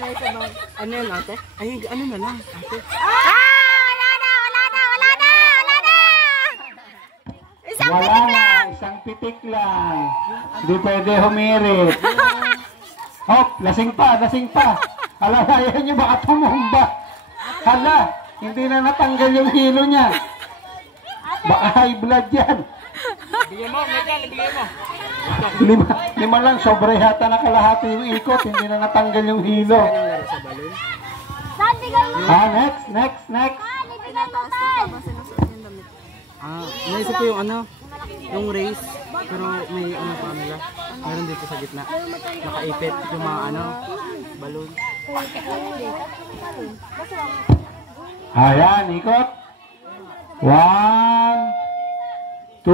Ano yan, ate? Ay, ano na lang, ate? Wala na! Isang pitik lang! Isang pitik lang. Hindi pwede humirit. Hop, lasing pa. Alalayan niyo baka tumumba. Hala, hindi na natanggal yung hilo niya. Baka high blood yan. Bigyan mo, Megan, bigyan mo. Lima lang, sobre hata na kalahati yung ikot. Hindi na natanggal yung hilo. Next. Naisip ko yung ano, yung race, pero may ano pa nila. Meron dito sa gitna. Nakaipit yung mga ano, balloon. Ayan, ikot. 1, 2,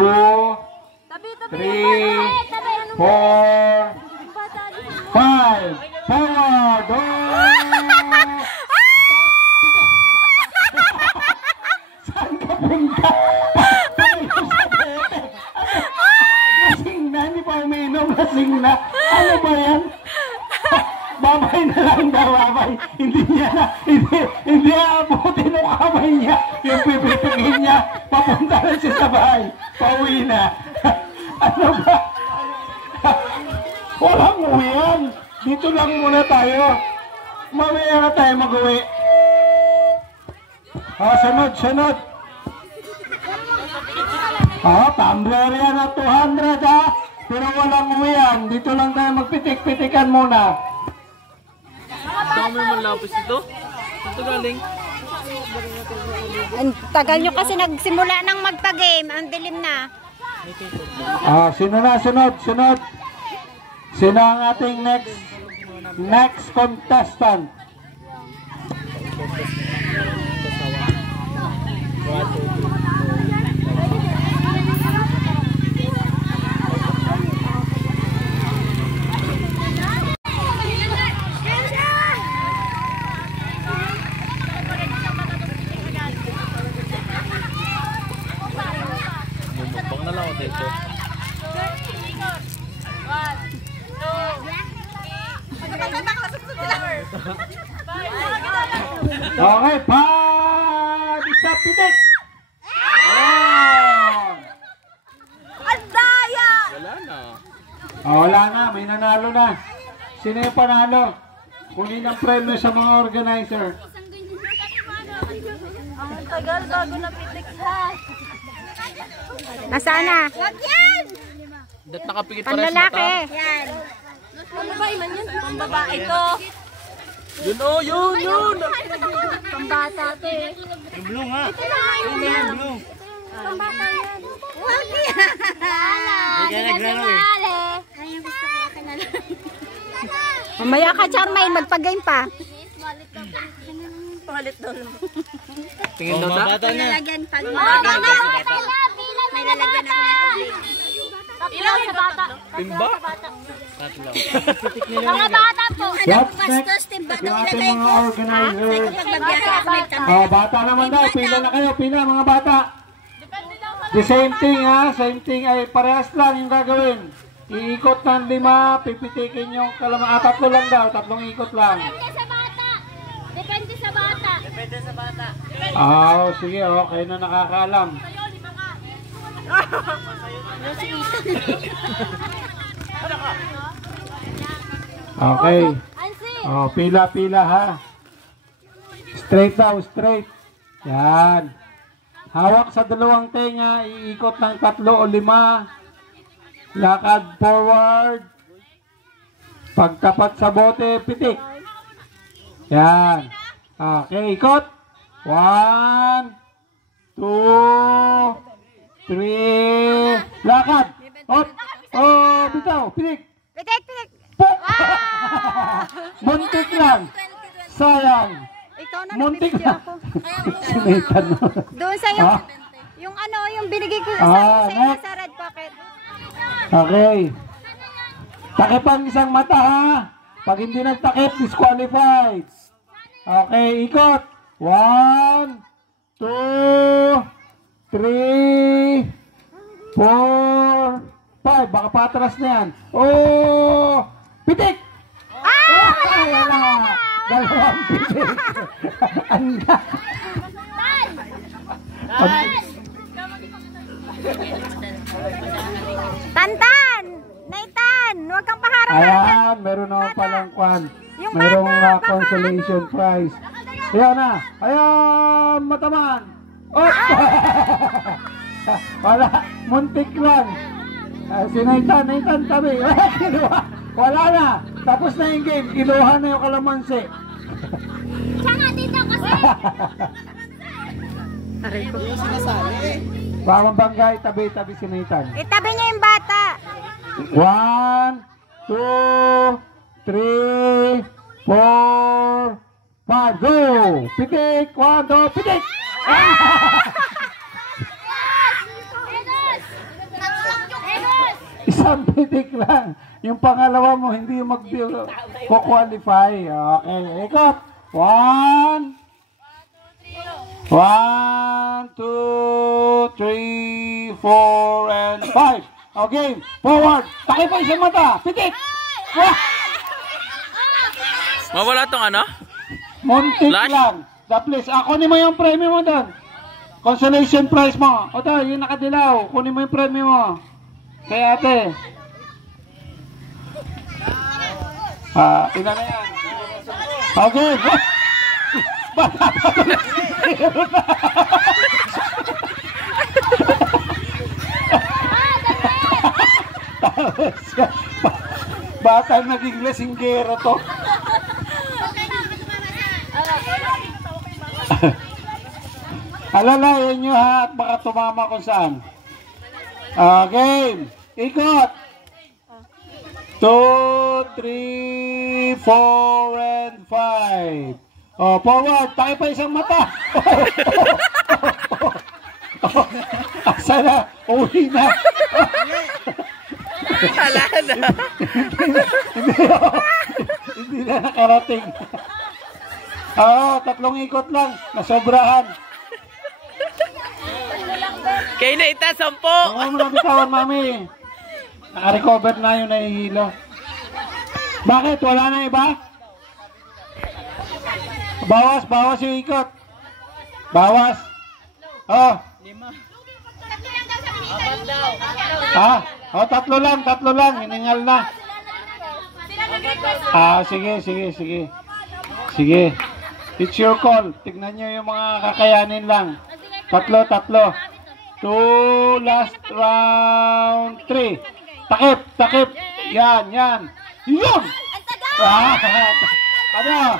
3, 4, 5. Forward! Saan ka punta? Lasing na, hindi pa umiinom. Lasing na. Ano ba yan? Babay na lang daw, babay. Hindi aabutin ang kamay niya. Yung pipitikin niya. Papunta na siya sa bahay. Pauwi na. Ano ba? Walang uwian. Dito lang muna tayo. Mamaya na tayo mag-uwi. Sunod. Tumbler yan na 200 ha. Pero walang uwian. Dito lang tayo magpitik-pitikan muna. Dami mo lapis ito? Ito galing? Ang tagal nyo kasi nagsimula ng magpa-game. Ang dilim na. Sino na? Sunod. Sino ang ating next contestant? Okay, stop pitik! Ang daya! Wala na, may nanalo na. Sino yung panalo? Kunin ang premyo sa mga organizer. Ang tagal bago na pitik ha. Nasaan na? Wag yan! Nakapikit pa rin sa mata. Panlalaki. Yan. Pambabae man yan. Pambabae to. Yun! Pambata to eh. Yung blue nga. Yung blue. pambata yan. Wag yan. Hindi ka nagrano eh. Ay, gusto ko ka na lang. Mamaya ka, Charmaine. Magpa-game pa. Palit daw naman. Tingin daw ta? May lalagyan pa. May lalagyan ako ng ilang sa bata? Timba? Tatlo. Mga bata po. What's next? Yung ating mga organizer. Bata naman daw. Pila na kayo. Pila mga bata. The same thing ha. Same thing ay parehas lang yung gagawin. Iikot ng 5. Pipitikin yung kalamang. 3 lang daw. 3 ikot lang. Depende sa bata. Sige. Okay na nakakaalam. Okay. Pila ha. Straight daw, straight. Yan. Hawak sa 2 tenga, iikot ng 3 o 5. Lakad forward. Pagtapat sa bote, pitik. Yan. Okay, ikot. 1, 2, 3, lakad. Hop. Bitaw, pitik. Pitik. Muntik lang. Sayang. Ikaw na Muntik nag-video lang. ako. Sinitan mo. Doon sa yung ano, yung binigay ko sa next. sa red pocket. Okay. Takip ang isang mata ha. Pag hindi nagtakip, disqualified. Okay, ikot. 1, 2, 3, 4, 5. Baka patras na yan. Pitik! Wala. Dalawang pitik. Anda. Tantan! Nathan! Huwag kang paharap. Ayan, meron ako palang kwan. Merong consolation prize. Ayan na. Ayan, mataman. Oh! Wala, muntik lang. Si Nathan, tabi. Wala na. Tapos na yung game. Kinuha na yung kalamansi. Tsaka dito kasi. Bawang Banggay, tabi si Nathan. Itabi niya yung bata. 1, 2, 3, 4, 5, go! Pitik! 1, 2, pitik! Isang pitik lang. Yung pangalawa mo, hindi yung mag-qualify. Okay, ikot. 1, 2, 3, 4, and 5. Okay, forward. Takip pa isang mata. Pitik! Mawala tong ano? Muntik Flash? lang. Please, kunin mo yung premium mo doon. Consolation prize mo. O to, yung nakadilaw. Kunin mo yung premium mo. Kay ate. Ina na yan. Okay. Bata pa to. Bata naging lasinggero to. Alalayan nyo ha at baka tumama kung saan. Game. Ikot. 2, 3, 4, and 5. Oh, forward. Tayo pa isang mata. Asa na? Uwi na. Hala na. Hindi na nakarating. Tatlong ikot lang. Nasobrahan. Kay Nathan, 10. Oo, mga bitawan, mami. Naka-recover na yung nahihilo. Bakit? Wala na iba? Bawas yung ikot. Bawas. Oh. 5. Tatlo lang. Hiningal na. Sige. It's your call. Tignan nyo yung mga kakayanin lang. Tatlo. 2, last round 3. Takip. Yan. Yun! Ano?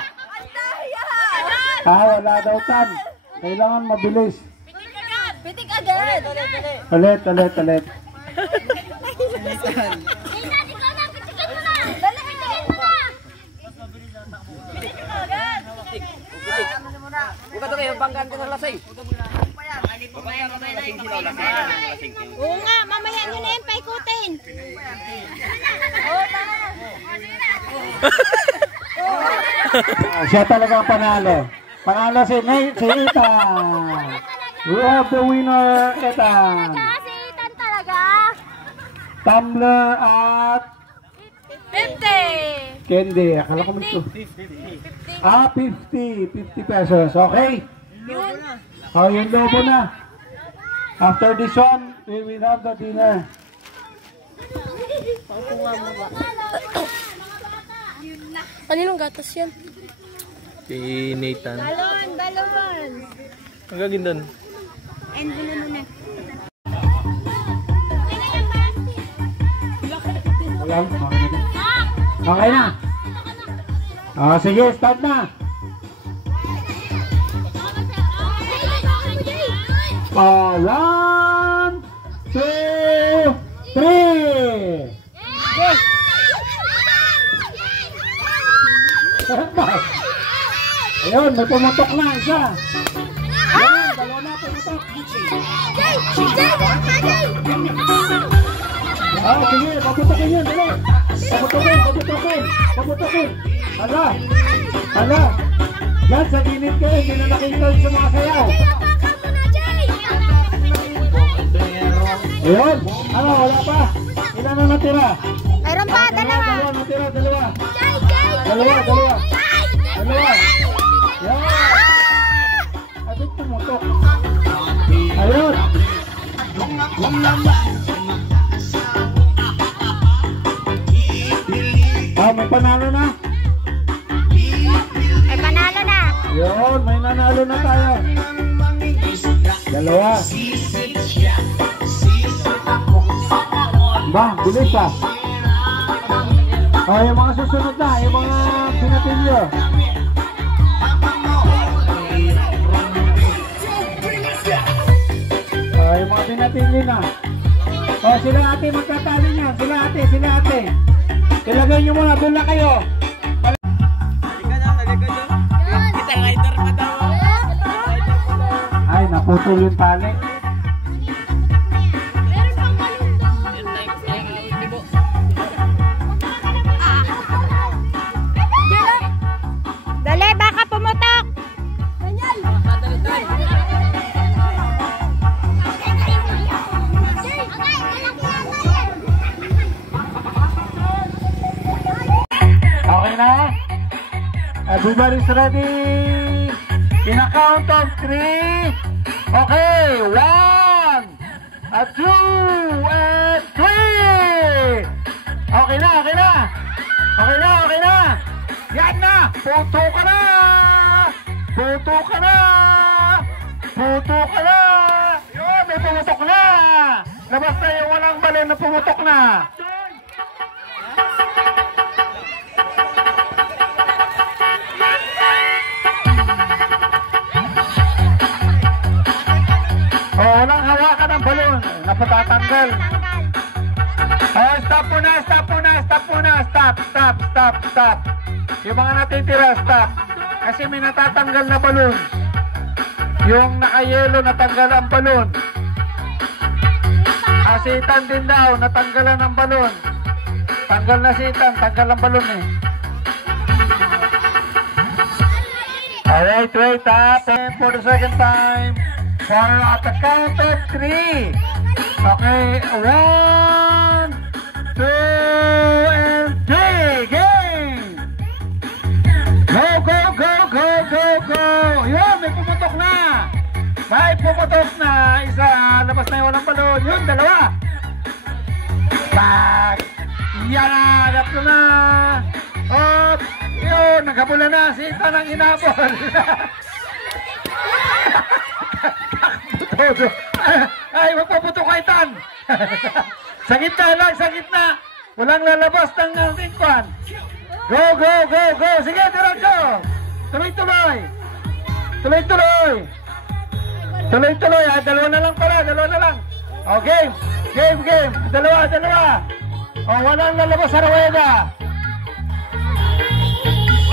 Wala daw tan. Kailangan mabilis. Pitik agad. Ulit. Dali, pitikin mo na. Buka to kayo, banggaan ko sa lasing. Oo nga, mamaya nyo na yan, paikutin. Siya talaga ang panalo. Panalo si Ethan. We have the winner, Ethan. Kasi Ethan talaga. Tumbler at 50. Candy. Akala ko may 50 pesos. Okay? Yung lobo na. After this one, we will have the dinner. Kaninong gatas yan? Si Nathan. Balon. Ang gagawin doon. And bulalo na. Okay na. Sige, start na. 1, 2, 3. Ayun, may pumutok na isa. Ayun, dalawa na pumutok. Sige, paputokin yun, dali. Paputokin. Hala. Yan, sa ginit kayo, hindi na nakita sa mga sayaw. Ayun, wala pa. Ilan na natira? Mayroon pa, dalawa. Dalawa natira. Dalawa. Dalawa. Yan. Abit pumutok. Ayun. May panalo na. Ay, panalo na. Yun, may nanalo na tayo. Dalawa. Ba, bilis ah. Oh, yung mga susunod na, yung mga pinatilyo. Oh, yung mga pinatilyo na. Oh, sila ate magkatali niya. Sila ate. Ilagay nyo muna, doon na kayo. Ay, naputol yung tali. Dali, baka pumutok. Okay na? Everybody's ready? In a count of 3. Okay, 1, 2, and 3. Okay na. Yan na. Puto ka na. Yun, may pumutok na. Labas na yung walang balon na pumutok na. Walang hawakan ng balon. Napatatanggal. Oh, stop muna. Stop. Yung mga natitira, stop. Kasi may natatanggal na balon. Yung nakayelo, natanggal ang balon. Asitan din daw, natanggalan ng balon. Tanggal na sitan, tanggal ang balon eh. Alright, wait up. And for the second time. For at the count of 3. Okay, 1, 2, and 3. Game! Go! Yun, may pumutok na. Isa, labas na yung walang balon. Yun, dalawa. Bag! Yan na, datlo na. Op! Yun, naghabula na. Sita ng inabol. Ay, magpaputok kay Tan. Sa gitna. Walang lalabas ng tingkwan. Go. Sige, diretso. Tuloy. Dalawa na lang pala. Oh, game. Dalawa. Oh, walang lalabas sa ruweda.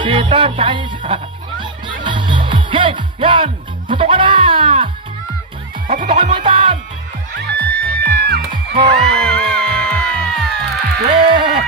Si Tan, tsaka isa. Game, yan. Putok ka na. Paputokin mo itan! Oh! Yeah!